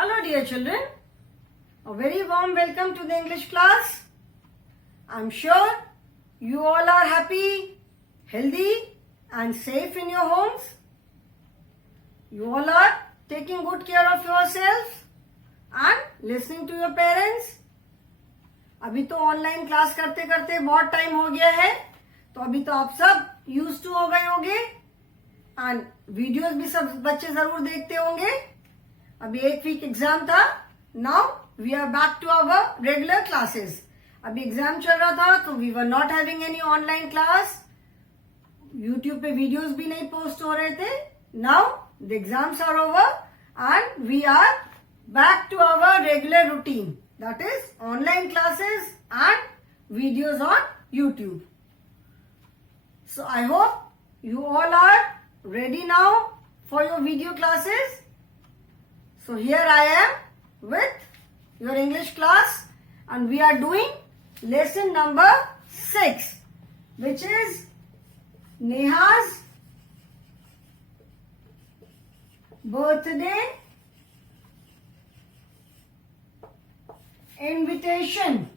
Hello dear children, a very warm welcome to the English class. I'm sure you all are happy, healthy and safe in your homes. You all are taking good care of yourselves and listening to your parents. अभी तो online class करते करते बहुत time हो गया है, तो अभी तो आप सब यूज टू हो गए होंगे एंड वीडियोस भी सब बच्चे जरूर देखते होंगे. अभी एक वीक एग्जाम था. Now we are back to our regular classes. अभी एग्जाम चल रहा था तो we were not having any online class. YouTube पे वीडियोस भी नहीं पोस्ट हो रहे थे. Now the exams are over and we are back to our regular routine, that is online classes and videos on YouTube. So I hope you all are ready now for your video classes. So here I am with your English class and we are doing lesson number 6, which is Neha's birthday invitation.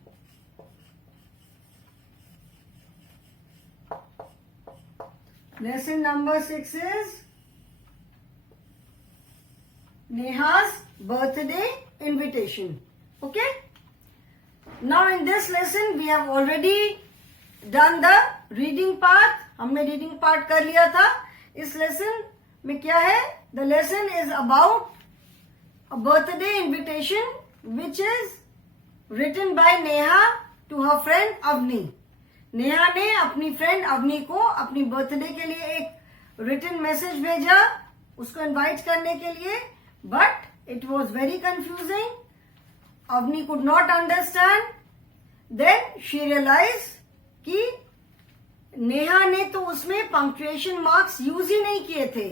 Lesson number 6 is Neha's birthday invitation. Okay? Now in this lesson we have already done the reading part. हमने reading part कर लिया था. इस lesson में क्या है? The lesson is about a birthday invitation which is written by Neha to her friend Avni. Neha ने अपनी फ्रेंड अवनी को अपनी बर्थडे के लिए एक रिटन मैसेज भेजा उसको इनवाइट करने के लिए, but it was very confusing. Avni could not understand. Then she realise कि नेहा ने तो उसमें पंक्चुएशन मार्क्स यूज ही नहीं किए थे.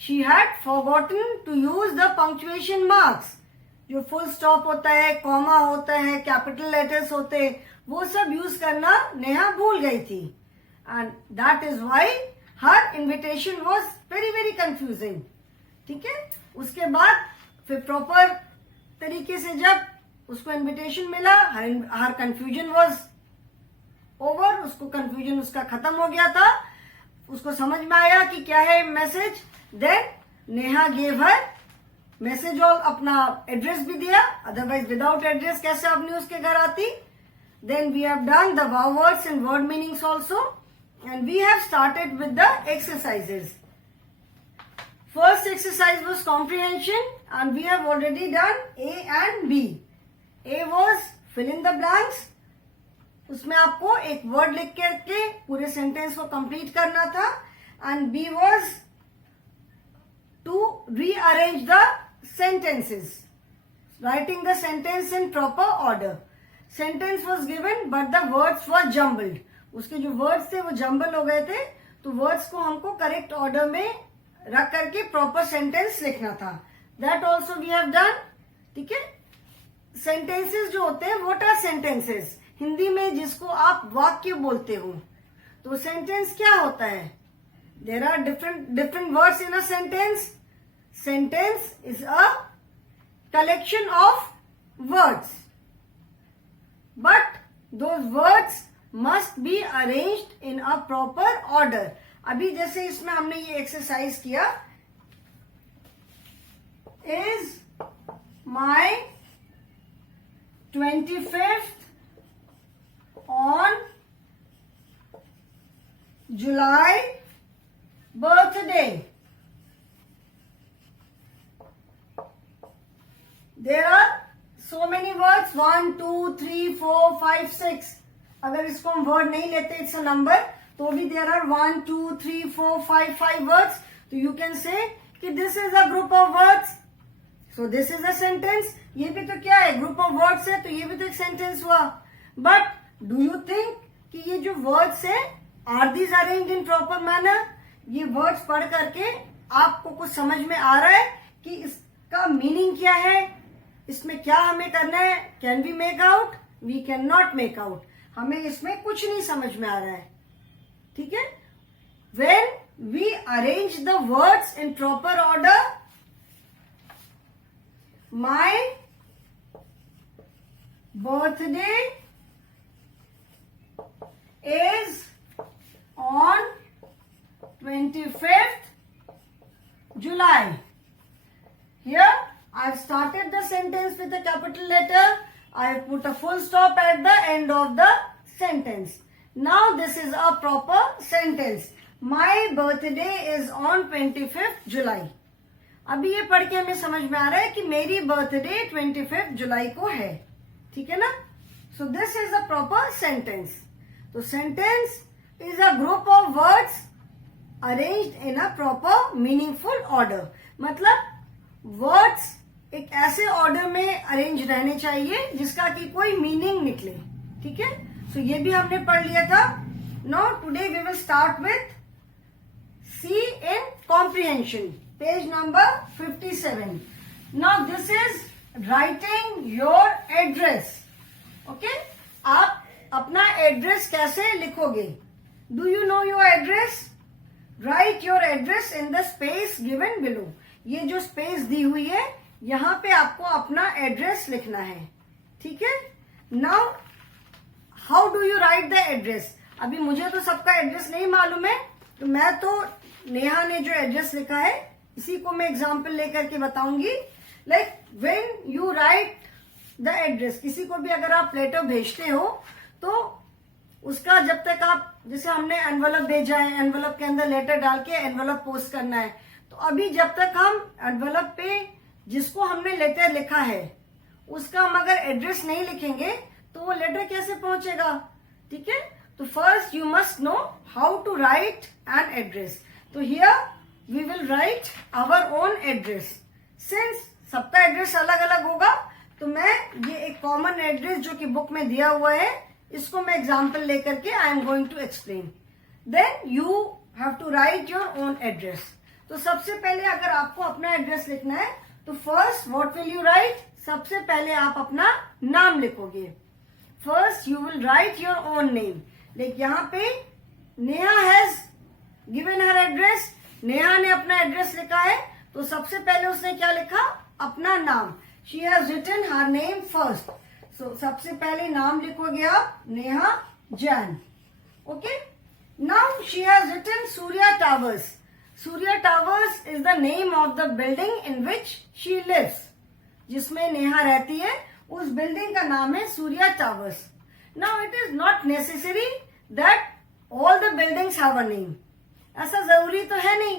She had forgotten to use the punctuation marks. जो फुल स्टॉप होता है, कॉमा होता है, कैपिटल लेटर्स होते हैं, वो सब यूज करना नेहा भूल गई थी. And that is why her invitation was very very confusing. ठीक है. उसके बाद फिर प्रॉपर तरीके से जब उसको इन्विटेशन मिला, हर कंफ्यूजन वॉज ओवर. उसको कंफ्यूजन उसका खत्म हो गया था. उसको समझ में आया कि क्या है message. Then Neha gave her message और अपना एड्रेस भी दिया. अदरवाइज विदाउट एड्रेस कैसे अपनी उसके घर आती. Then we have done the wow words and word meanings also, and we have started with the exercises. First exercise was comprehension and we have already done A and B. A was fill in the blanks. उसमें आपको एक word लिख के पूरे sentence को complete करना था. And B was to rearrange the sentences, writing the sentence in proper order. Sentence was given but the words were jumbled. उसके जो वर्ड्स थे वो जम्बल हो गए थे, तो वर्ड्स को हमको करेक्ट ऑर्डर में रख करके प्रॉपर सेंटेंस लिखना था. That also we have done. ठीक है. सेंटेंसेस जो होते हैं, व्हाट आर सेंटेंसेस? हिंदी में जिसको आप वाक्य बोलते हो, तो सेंटेंस क्या होता है? There are different words in a sentence. Sentence is a collection of words, but those words must be arranged in a proper order. अभी जैसे इसमें हमने ये एक्सरसाइज किया, is my 25th on July birthday. There are so many words, 1 2 3 4 5 6. अगर इसको हम word नहीं लेते, इट्स अ नंबर, तो भी देयर आर 1 2 3 4 5 वर्ड्स. तो यू कैन से कि this is a group of words, so this is a sentence. ये भी तो क्या है? ग्रुप ऑफ वर्ड्स है, तो ये भी तो एक सेंटेंस हुआ. बट डू यू थिंक कि ये जो वर्ड्स है, are these arranged in proper manner? ये वर्ड्स पढ़ करके आपको कुछ समझ में आ रहा है कि इसका मीनिंग क्या है, इसमें क्या हमें करना है? Can we make out? We can not make out. हमें इसमें कुछ नहीं समझ में आ रहा है. ठीक है. When we arrange the words in proper order, my birthday is on 25th July. Here I have started the sentence with a capital letter. I have put a full stop at the end of the sentence. Now this is a proper sentence. My birthday is on 25th July. अभी ये पढ़ के हमें समझ में आ रहा है कि मेरी बर्थडे 25th जुलाई को है. ठीक है ना? So this is a proper sentence. तो sentence is a group of words arranged in a proper meaningful order. मतलब वर्ड्स एक ऐसे ऑर्डर में अरेंज रहने चाहिए जिसका कि कोई मीनिंग निकले. ठीक है? सो ये भी हमने पढ़ लिया था. Now today we will start with C in comprehension. Page number 57. Now this is writing your address. Okay? आप अपना एड्रेस कैसे लिखोगे? Do you know your address? Write your address in the space given below. ये जो space दी हुई है यहाँ पे आपको अपना एड्रेस लिखना है. ठीक है? Now how do you write the address? अभी मुझे तो सबका एड्रेस नहीं मालूम है, तो मैं तो नेहा ने जो एड्रेस लिखा है इसी को मैं एग्जाम्पल लेकर के बताऊंगी. Like when you right the address, किसी को भी अगर आप लेटर भेजते हो तो उसका जब तक आप, जैसे हमने एनवलप भेजा है, एनवलप के अंदर लेटर डाल के एनवलप पोस्ट करना है, तो अभी जब तक हम एनवलप पे जिसको हमने लेटर लिखा है उसका हम अगर एड्रेस नहीं लिखेंगे तो वो लेटर कैसे पहुंचेगा? ठीक है? तो first you must know how to write an address. तो here we will write our own address. Since सबका एड्रेस अलग अलग होगा तो मैं ये एक कॉमन एड्रेस जो कि बुक में दिया हुआ है इसको मैं एग्जाम्पल लेकर के I am going to explain. Then you have to write your own address. तो सबसे पहले अगर आपको अपना एड्रेस लिखना है तो first what will you right? सबसे पहले आप अपना नाम लिखोगे. First you will write your own name. Like यहाँ पे Neha has given her address. Neha ने अपना एड्रेस लिखा है तो सबसे पहले उसने क्या लिखा? अपना नाम. She has written her name first. So सबसे पहले नाम लिखोगे आप Neha Jain. Okay? Now she has written Surya towers. Surya towers is the name of the building in which she lives. जिसमें नेहा रहती है उस बिल्डिंग का नाम है Surya towers. Now it is not necessary that all the buildings have a name. ऐसा जरूरी तो है नहीं.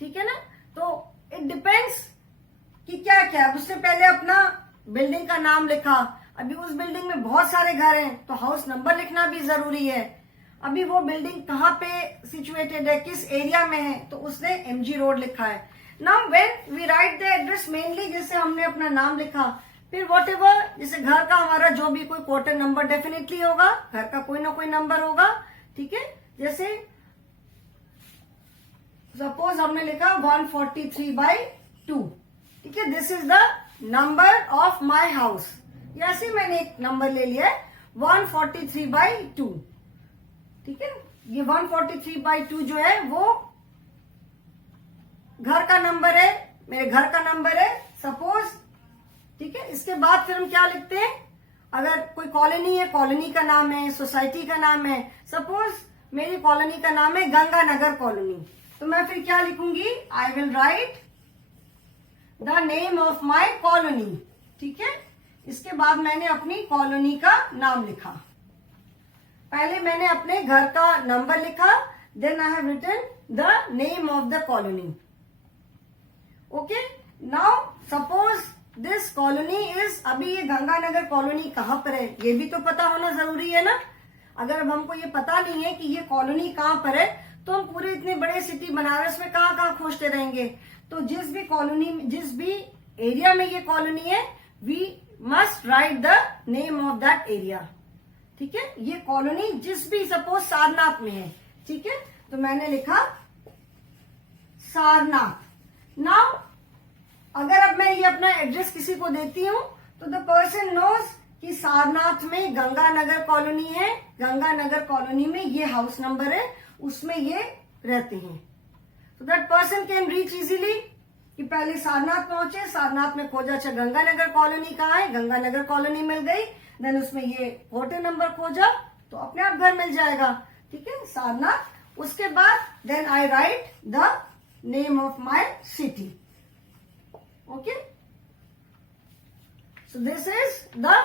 ठीक है ना? तो इट डिपेंड्स कि क्या क्या है. उसने पहले अपना बिल्डिंग का नाम लिखा. अभी उस बिल्डिंग में बहुत सारे घर हैं तो हाउस नंबर लिखना भी जरूरी है. अभी वो बिल्डिंग कहाँ पे सिचुएटेड है, किस एरिया में है, तो उसने एमजी रोड लिखा है. Now when we write the address mainly जैसे हमने अपना नाम लिखा, फिर वॉट एवर, जैसे घर का हमारा जो भी कोई क्वार्टर नंबर डेफिनेटली होगा, घर का कोई ना कोई नंबर होगा. ठीक है? जैसे सपोज हमने लिखा 143/2. ठीक है? This is the number of my house. ऐसे मैंने एक नंबर ले लिया है 143/2. ठीक है? ये 143/2 जो है वो घर का नंबर है, मेरे घर का नंबर है सपोज. ठीक है? इसके बाद फिर हम क्या लिखते हैं? अगर कोई कॉलोनी है, कॉलोनी का नाम है, सोसाइटी का नाम है. सपोज मेरी कॉलोनी का नाम है गंगानगर कॉलोनी, तो मैं फिर क्या लिखूंगी? I will write the name of my colony. ठीक है? इसके बाद मैंने अपनी कॉलोनी का नाम लिखा. पहले मैंने अपने घर का नंबर लिखा, then I have written the name of the colony. Okay? Now suppose this colony is, अभी ये गंगानगर कॉलोनी कहाँ पर है ये भी तो पता होना जरूरी है ना. अगर अब हमको ये पता नहीं है कि ये कॉलोनी कहाँ पर है तो हम पूरे इतने बड़े सिटी बनारस में कहाँ कहाँ खोजते रहेंगे. तो जिस भी कॉलोनी, जिस भी एरिया में ये कॉलोनी है, we must write the name of that area. ठीक है? ये कॉलोनी जिस भी, सपोज सारनाथ में है. ठीक है? तो मैंने लिखा सारनाथ. नाउ अगर अब मैं ये अपना एड्रेस किसी को देती हूँ तो द पर्सन नोज कि सारनाथ में गंगानगर कॉलोनी है, गंगानगर कॉलोनी में ये हाउस नंबर है, उसमें ये रहते हैं. तो that person can reach easily. कि पहले सारनाथ पहुंचे, सारनाथ में खोजा अच्छा गंगानगर कॉलोनी कहाँ है, गंगानगर कॉलोनी मिल गई, देन उसमें ये क्वार्टर नंबर खोजा तो अपने आप घर मिल जाएगा, ठीक है, सारनाथ। उसके बाद then I write the name of my city, okay. So this is the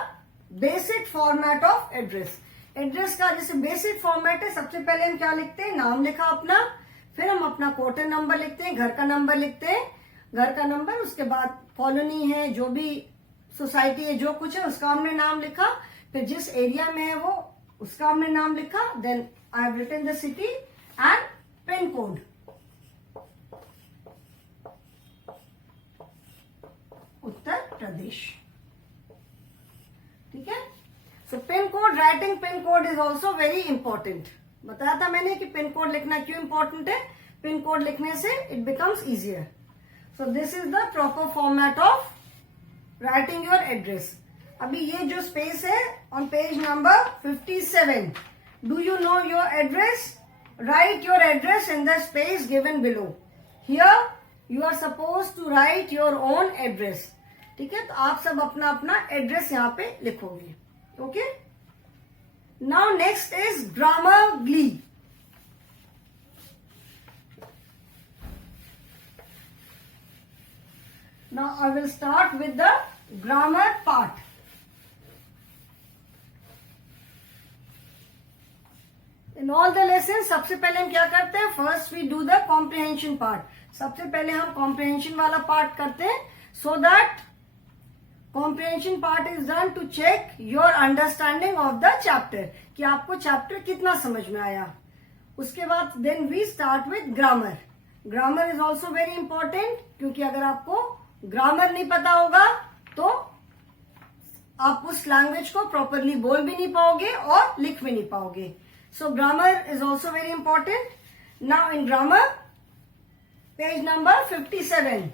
basic format of address. Address का जैसे बेसिक फॉर्मेट है, सबसे पहले हम क्या लिखते हैं, नाम लिखा अपना, फिर हम अपना क्वार्टर नंबर लिखते हैं, घर का नंबर लिखते हैं, घर का नंबर, उसके बाद कॉलोनी है, जो भी सोसाइटी है, जो कुछ है उसका हमने नाम लिखा, फिर जिस एरिया में है वो उसका हमने नाम लिखा, then I have written the city and pin code. Uttar Pradesh, ठीक है। So pin code, writing pin code is also very important. बताया था मैंने कि पिन कोड लिखना क्यों इंपॉर्टेंट है, पिन कोड लिखने से it becomes easier. So this is the proper format of writing your address. अभी ये जो स्पेस है on page number 57, do you know your address, write your address in the space given below. Here you are suppose to write your own address, ठीक है। तो आप सब अपना अपना एड्रेस यहाँ पे लिखोगे, okay. Now next is grammar Glee. Now I will start with the grammar part. In all the lessons सबसे पहले हम क्या करते हैं, first we do the comprehension part. सबसे पहले हम कॉम्प्रिहेंशन वाला पार्ट करते हैं, so that comprehension part is done to check your understanding of the chapter, कि आपको चैप्टर कितना समझ में आया। उसके बाद then we start with grammar. Grammar is also very important, क्योंकि अगर आपको ग्रामर नहीं पता होगा तो आप उस लैंग्वेज को प्रॉपरली बोल भी नहीं पाओगे और लिख भी नहीं पाओगे। So grammar is also very important. Now in grammar page number 57,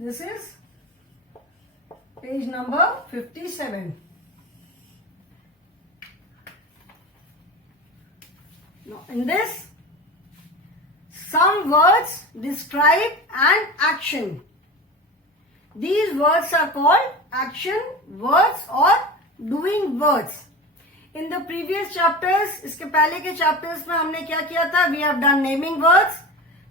this is page number 57. Now in this, some words describe an action. These words are called action words or doing words. In the previous chapters, इसके पहले के chapters में हमने क्या किया था, we have done naming words.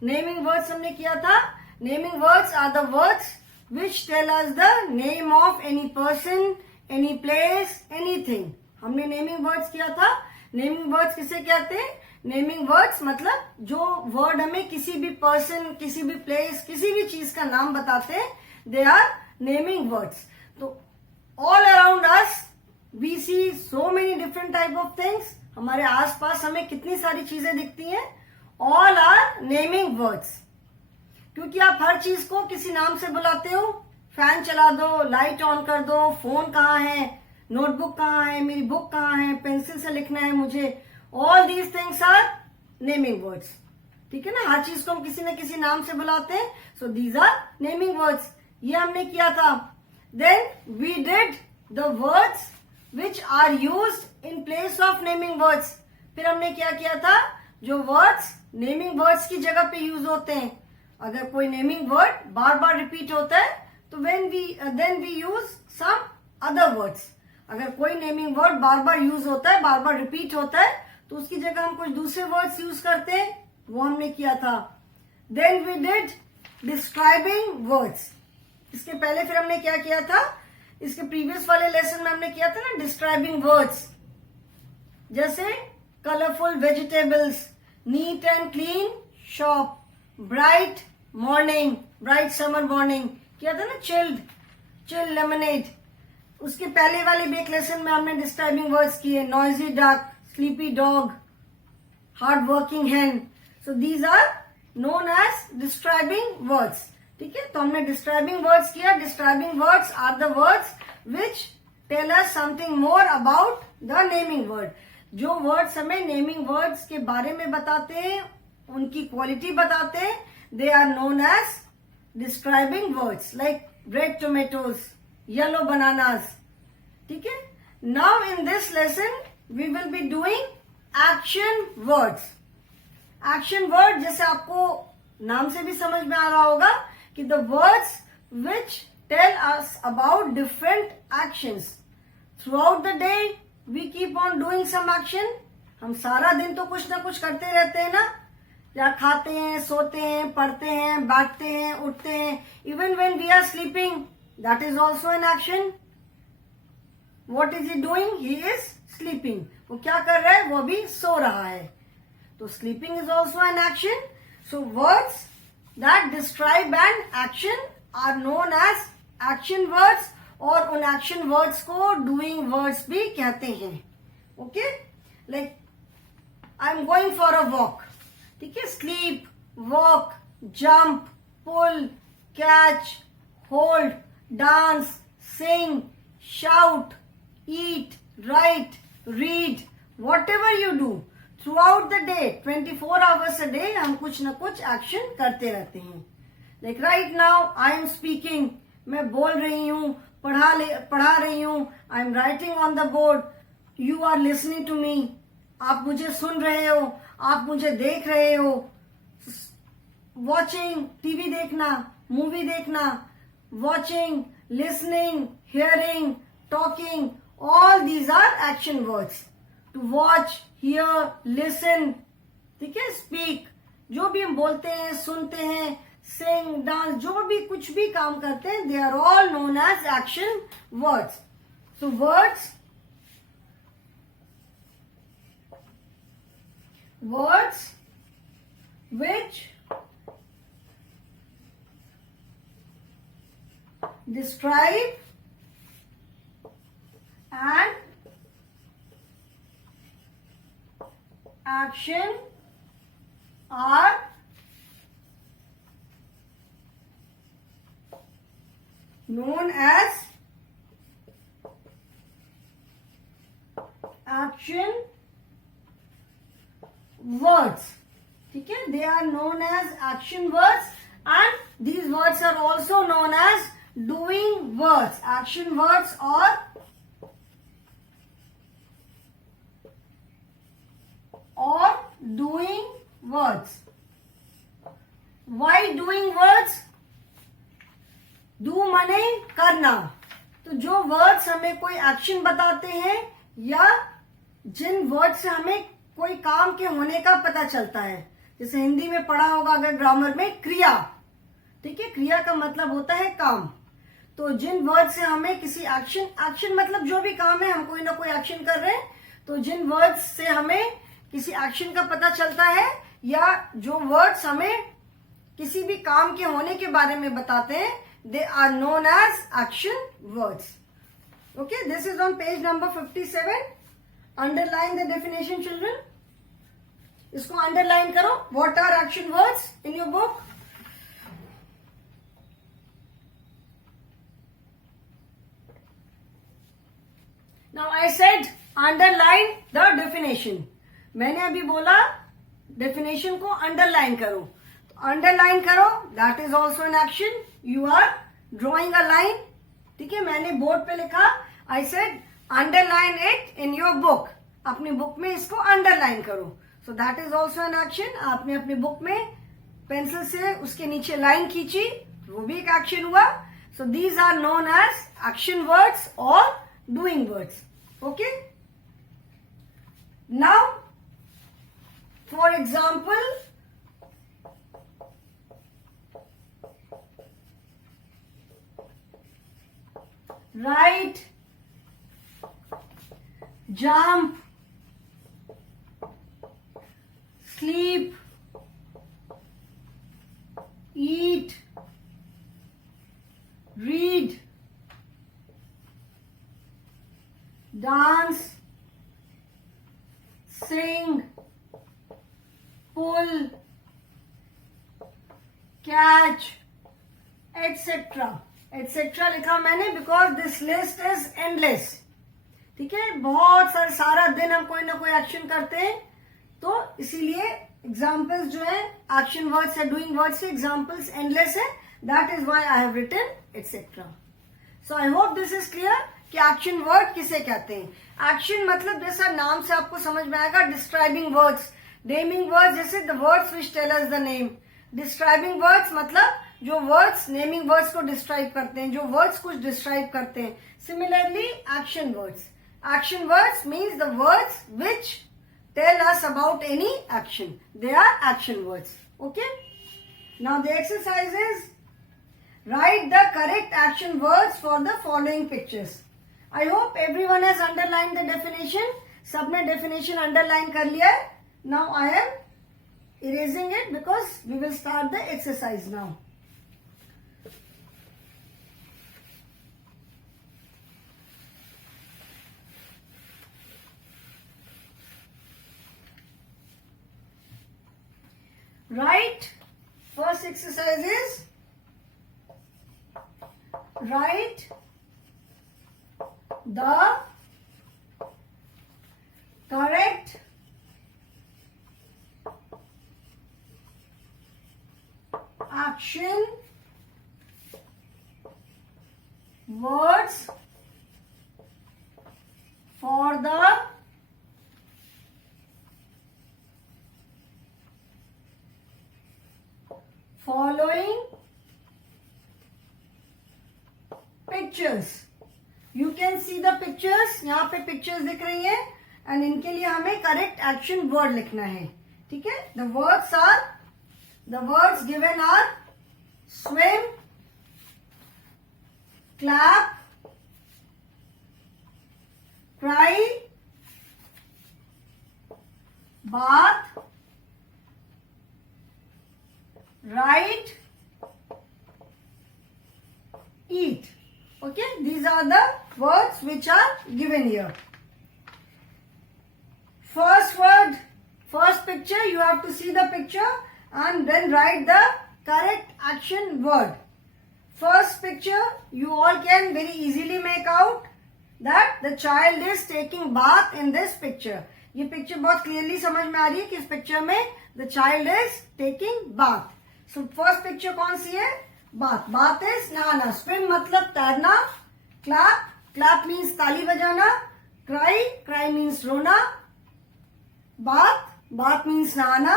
Naming words हमने किया था। Naming words are the words which tell us the name of any person, any place, anything. हमने naming words किया था। Naming words किसे कहते हैं, नेमिंग वर्ड्स मतलब जो वर्ड हमें किसी भी पर्सन, किसी भी प्लेस, किसी भी चीज का नाम बताते हैं, दे आर नेमिंग वर्ड्स। तो all around us we see so many different type of things. हमारे आसपास हमें कितनी सारी चीजें दिखती हैं, ऑल आर नेमिंग वर्ड्स। क्योंकि आप हर चीज को किसी नाम से बुलाते हो, फैन चला दो, लाइट ऑन कर दो, फोन कहाँ है, नोटबुक कहाँ है, मेरी बुक कहाँ है, पेंसिल से लिखना है मुझे, all these things are naming words, ठीक है ना। हर चीज को हम किसी न किसी नाम से बुलाते हैं, so these are naming words. ये हमने किया था। Then we did the words which are used in place of naming words. फिर हमने क्या किया था, जो वर्ड्स नेमिंग वर्ड्स की जगह पे यूज होते हैं। अगर कोई नेमिंग वर्ड बार बार रिपीट होता है तो then we use some other words. अगर कोई नेमिंग वर्ड बार बार यूज होता है, बार बार रिपीट होता है, तो उसकी जगह हम कुछ दूसरे वर्ड्स यूज करते हैं, वो हमने किया था। Then we did describing words. इसके पहले फिर हमने क्या किया था, इसके प्रीवियस वाले लेसन में हमने किया था ना डिस्क्राइबिंग वर्ड्स, जैसे colourful vegetables, neat and clean shop, bright morning, bright summer morning किया था ना, चिल लेमनेड। उसके पहले वाले भी एक लेसन में हमने डिस्क्राइबिंग वर्ड्स किए, noisy duck, sleepy dog, hard working hen. So these are known as describing words, ठीक है। तो हमने डिस्क्राइबिंग वर्ड्स किया। Describing words are the words which tell us something more about the naming word. जो words हमें naming words के बारे में बताते हैं, उनकी क्वालिटी बताते हैं, they are known as describing words, like red tomatoes, yellow bananas, ठीक है। Now in this lesson we will be doing action words. Action word जैसे आपको नाम से भी समझ में आ रहा होगा कि the words which tell us about different actions. Throughout the day we keep on doing some action. हम सारा दिन तो कुछ ना कुछ करते रहते हैं ना, या खाते हैं, सोते हैं, पढ़ते हैं, बैठते हैं, उठते हैं. Even when we are sleeping, that is also an action. What is he doing? He is sleeping. वो क्या कर रहा है? वो भी सो रहा है. तो sleeping is also an action. So words that describe an action are known as action words, और उन action words को doing words भी कहते हैं. Okay? Like I'm going for a walk. ठीक है? Sleep, walk, jump, pull, catch, hold, dance, sing, shout, eat, write, read, whatever you do throughout the day, 24 hours a day, हम कुछ ना कुछ एक्शन करते रहते हैं. Like right now, I am speaking. मैं बोल रही हूँ, पढ़ा रही हूँ. I am writing on the board. You are listening to me. आप मुझे सुन रहे हो, आप मुझे देख रहे हो. Watching, टीवी देखना, मूवी देखना, watching, listening, hearing, talking, all these are action words. To watch, hear, listen, ठीक है, speak, जो भी हम बोलते हैं, सुनते हैं, sing, dance, जो भी कुछ भी काम करते हैं, they are all known as action words. So words which describe an action are known as action words. ठीक है? They are known as action words, and these words are also known as doing words. Action words or doing words. Why doing words? Do माने करना. तो जो words हमें कोई action बताते हैं या जिन वर्ड से हमें कोई काम के होने का पता चलता है, जैसे हिंदी में पढ़ा होगा अगर ग्रामर में, क्रिया. ठीक है? क्रिया का मतलब होता है काम. तो जिन वर्ड से हमें किसी एक्शन मतलब जो भी काम है, हम कोई ना कोई एक्शन कर रहे हैं, तो जिन वर्ड्स से हमें किसी एक्शन का पता चलता है या जो वर्ड्स हमें किसी भी काम के होने के बारे में बताते हैं, they are known as action words. Okay, this is on page number 57. Underline the definition, children. इसको अंडरलाइन करो. What are action words in your book? Now I said underline the definition. मैंने अभी बोला definition को underline करो. तो underline करो. That is also an action. You are drawing a line. ठीक है? मैंने बोर्ड पे लिखा. I said underline it in your book. अपनी बुक में इसको अंडरलाइन करो. So that is also an action. आपने अपनी बुक में पेंसिल से उसके नीचे लाइन खींची, वो भी एक एक्शन हुआ. So these are known as action words or doing words. Okay? Now, for example, write, jump, sleep, eat, read, dance, sing, pull, catch, etc. etc. लिखा मैंने because this list is endless. ठीक है? बहुत सारा दिन हम कोई ना कोई एक्शन करते हैं, तो इसीलिए एग्जाम्पल्स जो है एक्शन वर्ड्स है, डूइंग वर्ड्स से एग्जाम्पल्स एंडलेस है. That is why I have written etcetera. So I hope this is clear कि एक्शन वर्ड किसे कहते हैं। एक्शन मतलब जैसा नाम से आपको समझ में आएगा, डिस्क्राइबिंग वर्ड्स, नेमिंग वर्ड्स, जैसे the words which tell us the name. Describing words मतलब जो वर्ड्स नेमिंग वर्ड्स को डिस्क्राइब करते हैं, जो वर्ड्स कुछ डिस्क्राइब करते हैं। Similarly action words, action words means the words which tell us about any action. They are action words. Okay? Now the exercise is write the correct action words for the following pictures. I hope everyone has underlined the definition. सबने definition underline कर लिया है. Now I am erasing it because we will start the exercise now. Write, first exercise is write the correct action words for the following pictures. You can see the pictures. यहाँ पे pictures दिख रही है and इनके लिए हमें correct action word लिखना है. ठीक है? The words given are swim, clap, cry, bath, write, eat. Okay, these are the words which are given here. First word, first picture, you have to see the picture and then write the correct action word. First picture, you all can very easily make out that the child is taking bath in this picture. ये picture बहुत clearly समझ में आ रही है कि इस picture में the child is taking bath. So first picture कौन सी है? Bath. Bath is नहाना. Swim मतलब तैरना. Clap. Clap means ताली बजाना. Cry. Cry means रोना. Bath. Bath means नहाना.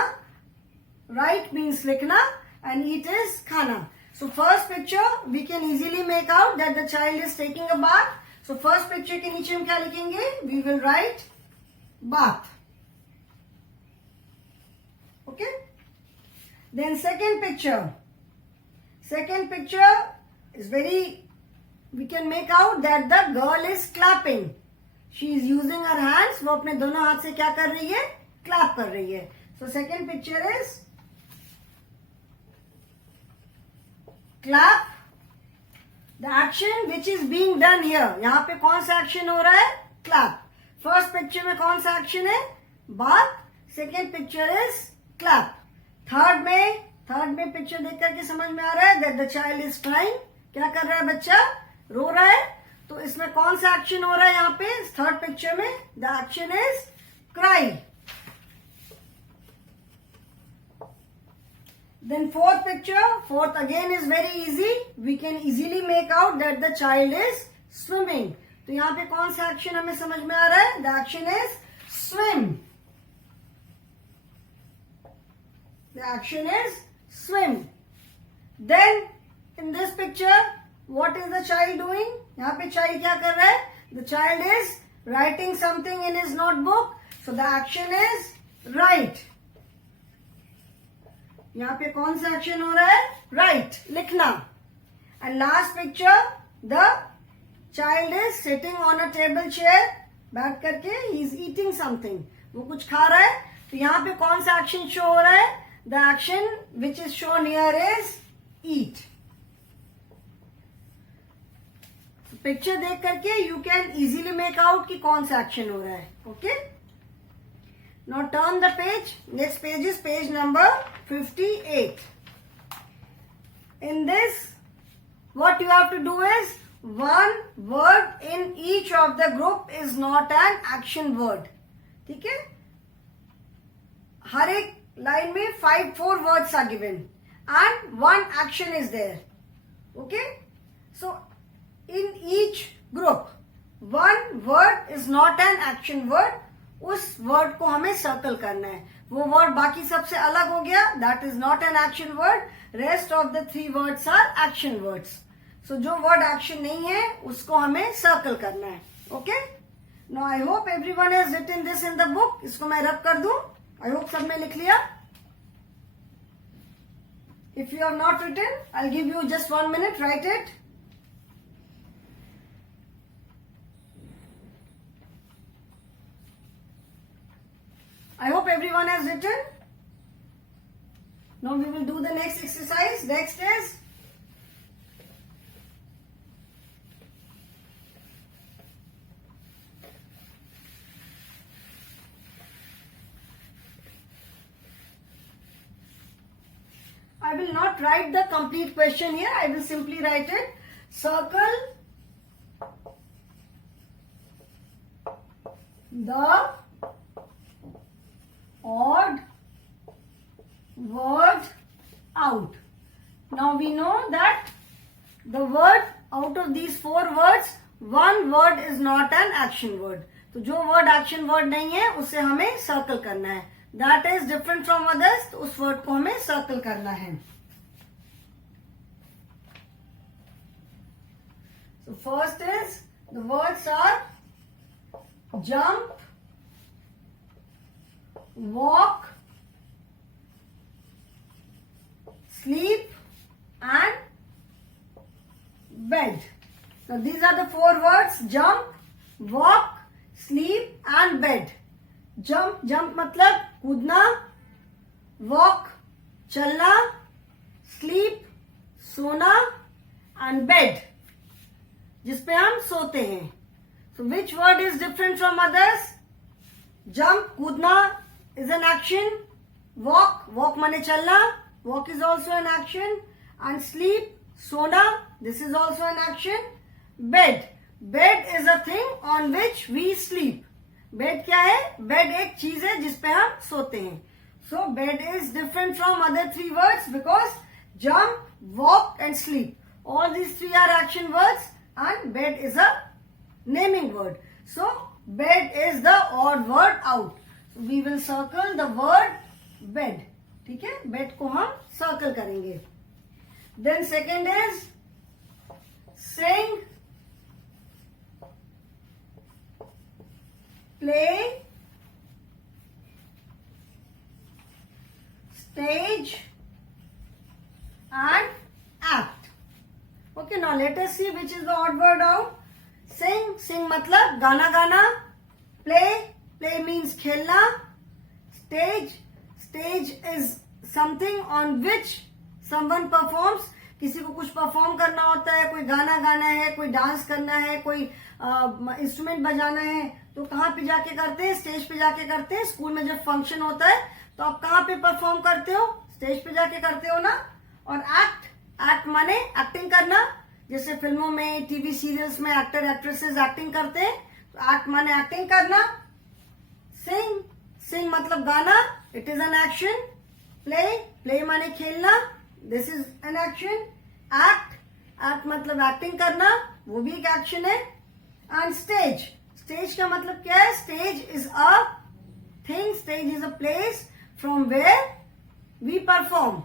Write means लिखना. And eat is खाना. So first picture we can easily make out that the child is taking a bath. So first picture के नीचे हम क्या लिखेंगे? We will write bath. Okay? Then second picture is we can make out that the girl is clapping. She is using her hands. वो अपने दोनों हाथ से क्या कर रही है? Clap कर रही है. So second picture is clap. The action which is being done here. यहाँ पे कौन सा action हो रहा है? Clap. First picture में कौन सा action है? Bath. Second picture is clap. Third में पिक्चर देख करके समझ में आ रहा है that the child is crying. क्या कर रहा है बच्चा? रो रहा है. तो इसमें कौन सा एक्शन हो रहा है यहाँ पे? थर्ड पिक्चर में the action is cry. Then fourth picture, fourth again is very easy. We can easily make out that the child is swimming. तो यहाँ पे कौन सा एक्शन हमें समझ में आ रहा है? The action is swim. The action is swim. Then in this picture, what is the child doing? यहाँ पे child क्या कर रहा है? The child is writing something in his notebook. So the action is write. यहाँ पे कौन सा action हो रहा है? Write, लिखना. And last picture, the child is sitting on a table chair. बैठ करके he is eating something. वो कुछ खा रहा है. तो यहाँ पे कौन सा action show हो रहा है? The action which is shown here is eat. Picture देख करके you can easily make out कि कौन सा action हो रहा है. Okay? Now turn the page. Next page is page number 58. In this, what you have to do is one word in each of the group is not an action word. ठीक है? हर एक line में 4 words are given and one action is there. Okay? So in each group one word is not an action word, उस word को हमें circle करना है। वो वर्ड बाकी सबसे अलग हो गया, that is not an action word, rest of the 3 words are action words. So जो वर्ड एक्शन नहीं है उसको हमें सर्कल करना है। Okay, now I hope everyone has written this in the book. इसको मैं रब कर दूं, आई होप सब ने लिख लिया। If you have not written, I give you just 1 minute, write it. I hope everyone has written. Now we will do the next exercise. Next is I will not write the complete question here. I will simply write it. Circle the odd word out. Now we know that the word out of these 4 words, one word is not an action word. तो जो word action word नहीं है उसे हमें circle करना है. That is different from others, तो उस word को हमें circle करना है. So first is, the words are jump, walk, sleep and bed. So these are the 4 words: jump, walk, sleep and bed. Jump मतलब कूदना, walk चलना, sleep सोना and bed जिसपे हम सोते हैं. So which word is different from others? Jump कूदना is an action. Walk माने चलना, walk is also an action. And sleep सोना, this is also an action. Bed is a thing on which we sleep. Bed क्या है? Bed एक चीज है जिसपे हम सोते हैं. So bed is different from other 3 words because jump, walk and sleep, all these 3 are action words and bed is a naming word. So bed is the odd word out. So we will circle the word bed. ठीक है, bed को हम circle करेंगे. Then second is sing, play, stage and act. Okay, now let us see which is the odd word out. Sing मतलब गाना गाना. Play means खेलना. Stage is something on which someone performs. किसी को कुछ परफॉर्म करना होता है, कोई गाना गाना है, कोई डांस करना है, कोई इंस्ट्रूमेंट बजाना है, तो कहाँ पे जाके करते हैं? स्टेज पे जाके करते हैं. स्कूल में जब फंक्शन होता है तो आप कहाँ पे परफॉर्म करते हो? स्टेज पे जाके करते हो ना. और एक्ट माने एक्टिंग करना. जैसे फिल्मों में, टीवी सीरियल्स में एक्टर एक्ट्रेसेस एक्टिंग करते हैं, तो एक्ट माने एक्टिंग करना. सिंग मतलब गाना, it is an action. Play माने खेलना, this is an action. Act मतलब एक्टिंग करना, वो भी एक एक्शन है. एंड स्टेज का मतलब क्या है? Stage is a thing, stage is a place from where we perform.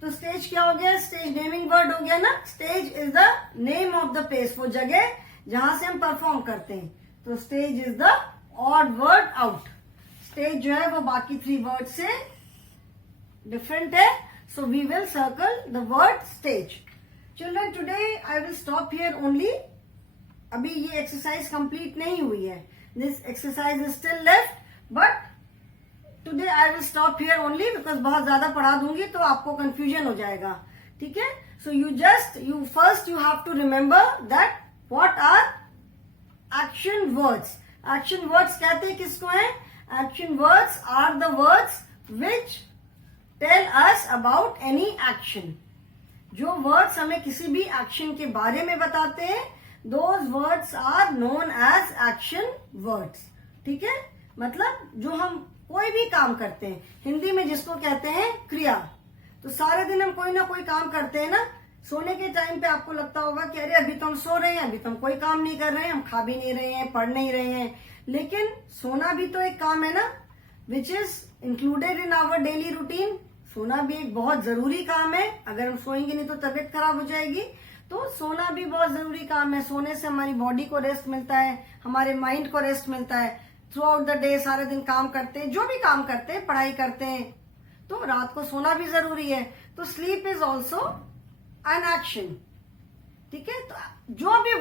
तो स्टेज क्या हो गया? स्टेज नेमिंग वर्ड हो गया ना. Stage is the name of the place, वो जगह जहां से हम परफॉर्म करते हैं. तो stage is the odd word out. Stage जो है वो बाकी 3 वर्ड से डिफरेंट है. So we will circle the word stage. Children, today I will stop here only. अभी ये एक्सरसाइज कंप्लीट नहीं हुई है. This exercise is still left, but today I will stop here only because बहुत ज्यादा पढ़ा दूंगी तो आपको कंफ्यूजन हो जाएगा. ठीक है, so you first you have to remember that what are action words. Action words कहते हैं किसको है? Action words are the words which tell us about any action. जो वर्ड्स हमें किसी भी एक्शन के बारे में बताते हैं, those words are known as action words. ठीक है, मतलब जो हम कोई भी काम करते हैं, हिंदी में जिसको कहते हैं क्रिया. तो सारे दिन हम कोई ना कोई काम करते हैं ना. सोने के टाइम पे आपको लगता होगा कि अरे अभी तो हम सो रहे हैं, अभी तो हम कोई काम नहीं कर रहे हैं, हम खा भी नहीं रहे हैं, पढ़ नहीं रहे हैं, लेकिन सोना भी तो एक काम है ना, which is included in our daily routine. सोना भी एक बहुत जरूरी काम है। अगर हम सोएंगे नहीं तो तबीयत खराब हो जाएगी, तो सोना भी बहुत जरूरी काम है। सोने से हमारी बॉडी को रेस्ट मिलता है, हमारे माइंड को रेस्ट मिलता है। थ्रू आउट द डे सारे दिन काम करते हैं, जो भी काम करते हैं, पढ़ाई करते हैं, तो रात को सोना भी जरूरी है। तो sleep is also an action. ठीक है, तो जो भी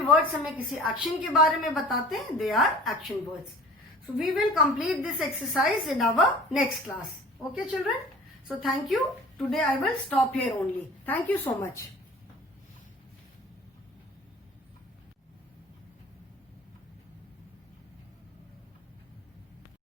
वर्ड्स हमें किसी एक्शन के बारे में बताते हैं, they are action words. So we will complete this exercise in our next class. Okay, children? So thank you. Today I will stop here only. Thank you so much.